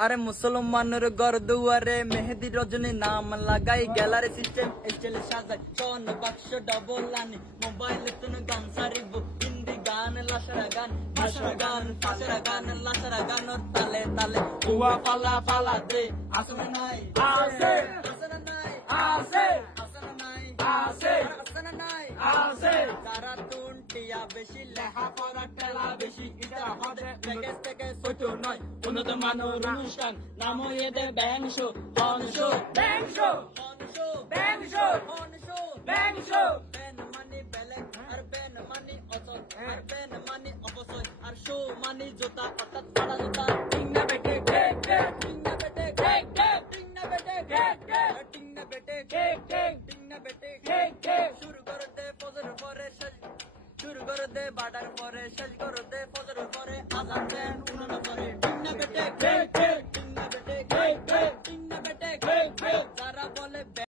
আরে মুসলমানের ঘর দুয়ারে মেহেদি রজনী নাম লাগাই গ্যালারি সিস্টেম স্টাইলে সাজাই চন বাক্স ডবল আনি মোবাইল তুন গান সারিব হিন্দি গান লাসরা গান ফাসরা গান লাসরা গান ওর তালে তালে হুয়া পালা পালা দে আসনা নাই আসে আসনা নাই আসে আসনা নাই আসে আসনা নাই আসে তারা টুনটিয়া বেশি লেহা পড়া টেলা বেশি এটা হবে থেকে ছোট নয় উন্নত মানের অনুষ্ঠান নাম এদের ব্যাং শো হন শো ব্যাং শো হন শো ব্যাং শো হন শো ব্যাং শো ব্যান মানে ব্যালেন্স আর ব্যান মানে অসল আর ব্যান মানে অপসল আর শো মানে জোতা অর্থাৎ পাড়া জোতা টিং না বেটে টেক টেক টিং না বেটে টেক টেক টিং না বেটে টেক টেক টিং না বেটে টেক টেক টিং না বেটে টেক টেক শুরু করে দে ফজর পরে শুরু করে দে বাটার পরে শেষ করে দে ফজর পরে আজান দেন উনানা পরে টিং না বেটে টেক টেক টিং না বেটে টেক টেক টিং না বেটে টেক টেক যারা বলে